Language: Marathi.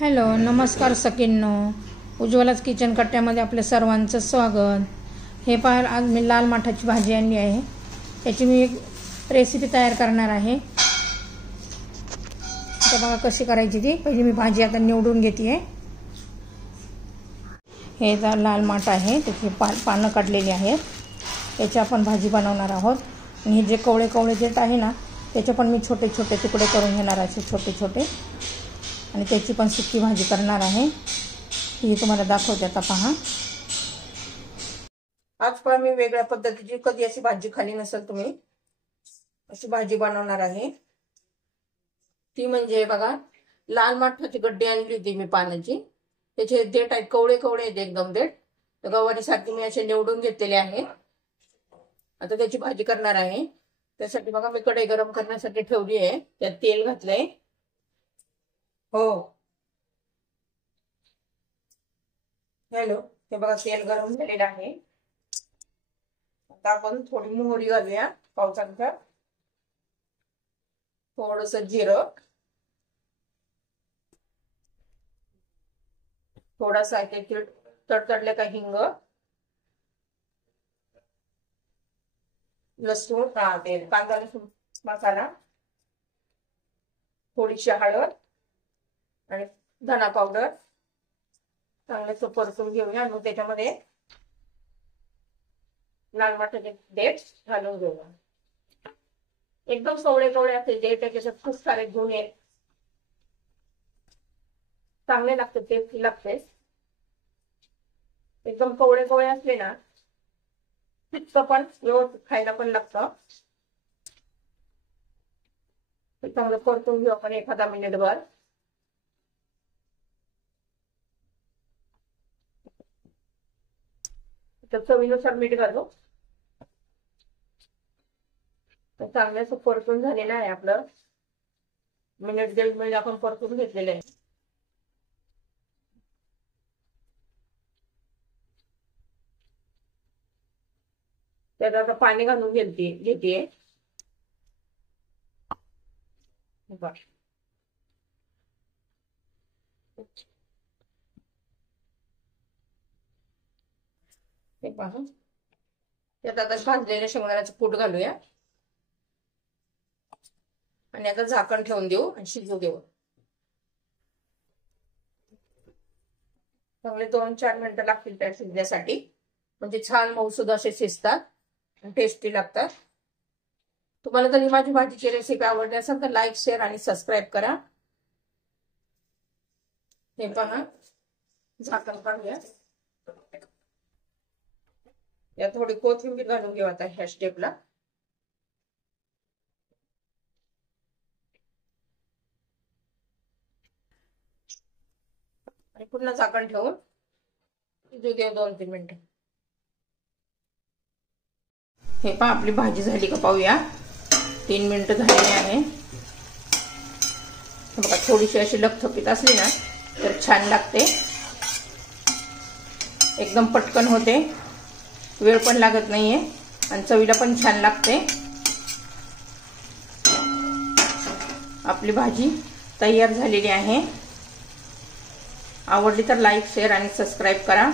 हॅलो नमस्कार सखींनो, उज्ज्वलाच किचन कट्ट्यामध्ये आपल्या सर्वांचं स्वागत। हे पहा, आज मी लाल माठाची भाजी आणली आहे। त्याची मी एक रेसिपी तयार करणार आहे। आता बघा कशी करायची ती। पहिली मी भाजी आता निवडून घेते। हे लाल माठ आहे, त्याची पानं काढलेली आहेत। त्याची आपण भाजी बनवणार आहोत। आणि हे जे कवळे कवळे देठ आहे ना, त्याचे पण मी छोटे छोटे तुकडे करून घेणार आहे, छोटे छोटे। आणि त्याची पण सुक्की भाजी करणार आहे। ही तुम्हाला दाखवते आता पहा। आज पण मी वेगळ्या पद्धतीची, कधी अशी भाजी खाली नसेल तुम्ही, अशी भाजी बनवणार आहे। ती म्हणजे बघा, लाल माठाची गड्डी आणली होती मी पानाची। त्याचे देठ आहेत, कवळे कवळे आहेत एकदम देठ। तर गवारीसारखी मी असे निवडून घेतलेले आहे। आता त्याची भाजी करणार आहे। त्यासाठी बघा मी कढई गरम करण्यासाठी ठेवली आहे, त्यात तेल घातलंय। हो हॅलो, हे बघा तेल गरम झालेलं आहे। आता आपण थोडी मोहरी घालूया, पाव चमचा। थोडस जिरं, थोडासा तडतडले का हिंग, लसूण, कांदा लसूण मसाला, थोडीशी हळद आणि धना पावडर चांगले परतून घेऊया। आणि त्याच्यामध्ये लाल माठाचे देठ घालून घेऊया। एकदम कवळे कवळे असे देठ आहे, त्याच्यात खूप सारे गुण आहेत, चांगले लागते, टेस्टी लागते। एकदम कवळे कवळे असले ना, तितकं पण व्यवस्थित खायला पण लागतं। चांगलं परतून घेऊ आपण एखादा मिनिटभर। चवीनुसार मीठ घालू। चांगलं असं परतून झालेलं आहे आपलं। मिनिट दीड मिनिट आपण परतून घेतलेलं आहे। त्यात आता पाणी घालून घेते। हे पहा, त्यात आता भाजलेल्या शेंगदाण्याचं कूट घालूया। आणि आता झाकण ठेवून देऊ आणि शिजू देऊ। चांगले 2-4 मिनिटं लागतील त्या शिजण्यासाठी, म्हणजे छान मऊसूद असे शिजतात आणि टेस्टी लागतात। तुम्हाला जर ही माझी भाजीची रेसिपी आवडली असेल तर लाईक, शेअर आणि सबस्क्राईब करा। हे पहा, झाकण काढूया। या थोडी कोथिंबीर घालून घेऊ आता ह्या स्टेपला। आणि पुन्हा झाकण ठेवून शिजू देऊ 2-3 मिनिटं। हे पहा, आपली भाजी झाली का पाहूया। 3 मिनिटं झालेली आहे। बघा, थोडीशी अशी लपथपीत असली ना तर छान लागते, एकदम पटकन होते, वेळ पण लागत नाहीये आणि चवीला पण छान लागते। आपली भाजी तयार झालेली आहे। आवडली तर लाईक, शेअर आणि सबस्क्राईब करा।